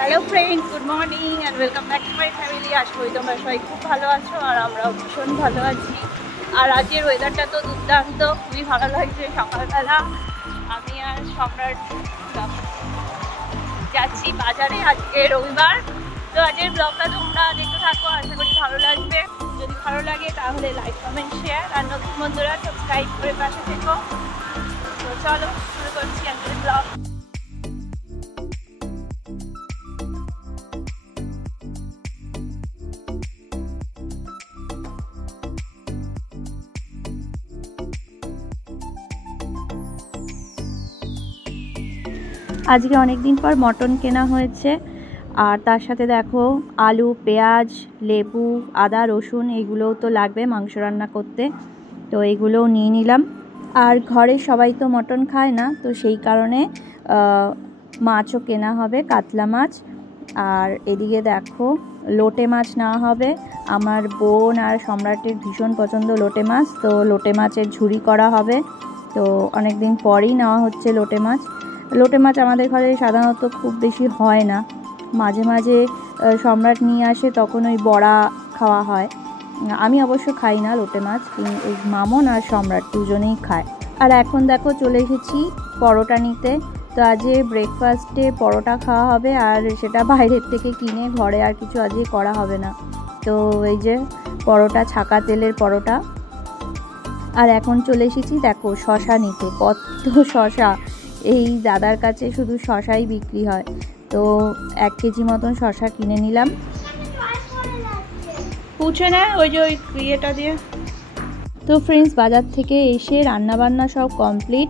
Hello friend, good morning and welcome back to my family. আশা করি তোমরা সবাই খুব ভালো আছো আর আমরাও ভীষণ ভালো আছি। আর আজকের ওয়েদারটা তো দুর্দান্ত, খুবই ভালো লাগছে। সকালবেলা আমি আর সম্রাট যাচ্ছি বাজারে, আজকে রবিবার। তো আজকের ব্লগটা তোমরা দেখতে থাকো, আশা করি ভালো লাগবে। যদি ভালো লাগে তাহলে লাইক, কমেন্ট, শেয়ার আর নতুন বন্ধুরা সাবস্ক্রাইব করে পাশে থেকো। তো চলো শুরু করছি আজকের ব্লগ। আজকে অনেক দিন পর মটন কেনা হয়েছে, আর তার সাথে দেখো আলু, পেঁয়াজ, লেবু, আদা, রসুন এগুলোও তো লাগবে মাংস রান্না করতে। তো এগুলোও নিয়ে নিলাম। আর ঘরে সবাই তো মটন খায় না, তো সেই কারণে মাছও কেনা হবে, কাতলা মাছ। আর এদিকে দেখো লোটে মাছ নেওয়া হবে। আমার বোন আর সম্রাটের ভীষণ পছন্দ লোটে মাছ, তো লোটে মাছের ঝুরি করা হবে। তো অনেক দিন পরেই নেওয়া হচ্ছে লোটে মাছ। লোটে মাছ আমাদের ঘরে সাধারণত খুব বেশি হয় না, মাঝে মাঝে সম্রাট নিয়ে আসে, তখন ওই বড়া খাওয়া হয়। আমি অবশ্য খাই না লোটে মাছ, ওই মামন আর সম্রাট দুজনেই খায়। আর এখন দেখো চলে এসেছি পরোটা নিতে। তো আজকে ব্রেকফাস্টে পরোটা খাওয়া হবে, আর সেটা বাইরের থেকে কিনে, ঘরে আর কিছু আজকে করা হবে না। তো এই যে পরোটা, ছাকা তেলের পরোটা। আর এখন চলে এসেছি দেখো শশা নিতে। কত শশা! এই দাদার কাছে শুধু শশাই বিক্রি হয়। তো 1 কেজি মতন শশা কিনে নিলাম। পুছে নেয় ওই যে ওই ইয়েটা দিয়ে। তো ফ্রেন্ডস, বাজার থেকে এসে রান্নাবান্না সব কমপ্লিট।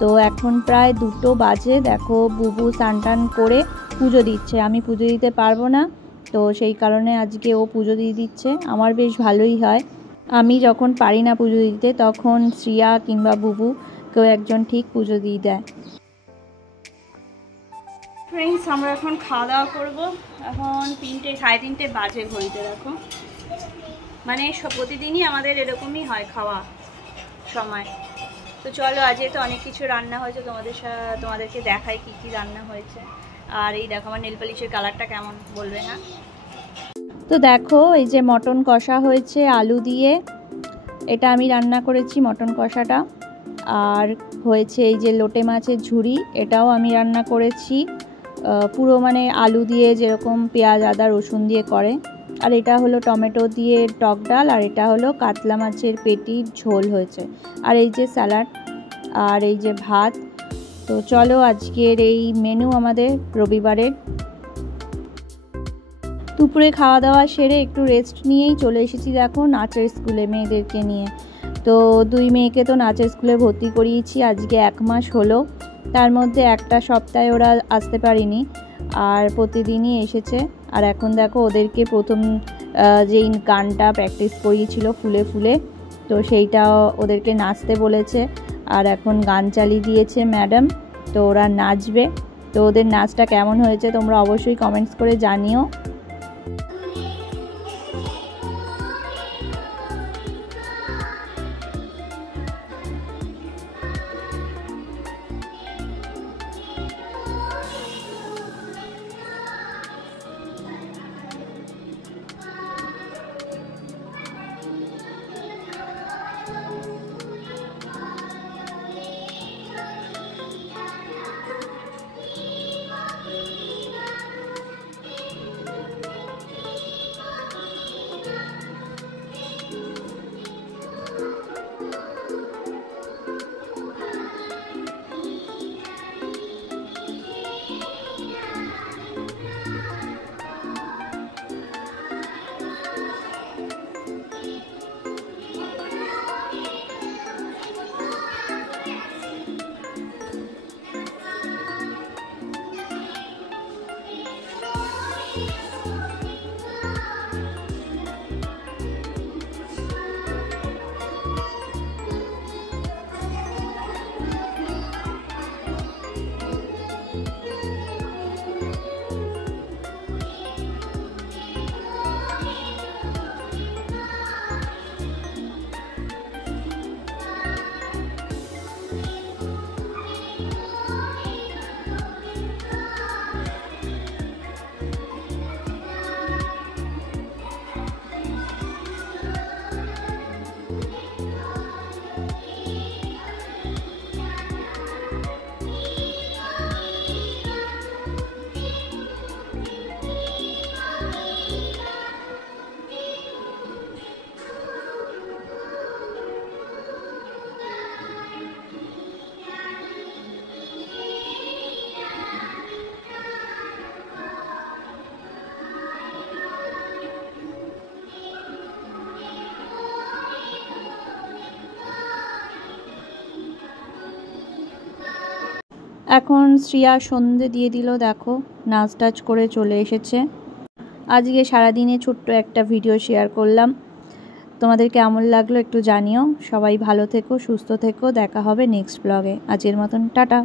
তো এখন প্রায় 2টো বাজে। দেখো বুবু স্নান করে পুজো দিচ্ছে। আমি পুজো দিতে পারবো না, তো সেই কারণে আজকে ও পুজো দিয়ে দিচ্ছে। আমার বেশ ভালোই হয়। আমি যখন পারি না পুজো দিতে, তখন শ্রিয়া কিংবা বুবু কেউ একজন ঠিক পুজো দিয়ে দেয়। ফ্রেন্ডস, আমরা এখন খাওয়া দাওয়া করবো। এখন 3টে, 3:30 বাজে ঘড়িতে। দেখো মানে প্রতিদিনই আমাদের এরকমই হয় খাওয়া সময়। তো চলো, আজকে তো অনেক কিছু রান্না হয়েছে, তোমাদেরকে দেখাই কি কি রান্না হয়েছে। আর এই দেখো আমার নেল পালিশের কালারটা কেমন, বলবে হ্যাঁ। তো দেখো এই যে মটন কষা হয়েছে আলু দিয়ে, এটা আমি রান্না করেছি মটন কষাটা। আর হয়েছে এই যে লোটে মাছের ঝুরি, এটাও আমি রান্না করেছি পুরো মানে আলু দিয়ে, যেরকম পেঁয়াজ, আদা, রসুন দিয়ে করে। আর এটা হলো টমেটো দিয়ে টক ডাল, আর এটা হলো কাতলা মাছের পেটির ঝোল হয়েছে। আর এই যে স্যালাড, আর এই যে ভাত। তো চলো আজকের এই মেনু আমাদের রবিবারের। দুপুরে খাওয়া দাওয়া সেরে একটু রেস্ট নিয়েই চলে এসেছি দেখো নাচের স্কুলে মেয়েদেরকে নিয়ে। তো 2 মেয়েকে তো নাচের স্কুলে ভর্তি করিয়েছি, আজকে 1 মাস হলো। তার মধ্যে একটা সপ্তাহে ওরা আসতে পারেনি, আর প্রতিদিনই এসেছে। আর এখন দেখো ওদেরকে প্রথম যেই গানটা প্র্যাকটিস করিয়েছিল ফুলে ফুলে, তো সেইটা ওদেরকে নাচতে বলেছে। আর এখন গান চালিয়ে দিয়েছে ম্যাডাম, তো ওরা নাচবে। তো ওদের নাচটা কেমন হয়েছে তোমরা অবশ্যই কমেন্টস করে জানিও। এখন শ্রিয়া সন্ধে দিয়ে দিল, দেখো নাচ টাচ করে চলে এসেছে। আজকে সারাদিনে ছোট্ট একটা ভিডিও শেয়ার করলাম, তোমাদের কেমন লাগলো একটু জানিও। সবাই ভালো থেকো, সুস্থ থেকো, দেখা হবে নেক্সট ব্লগে। আজকের মতন টাটা।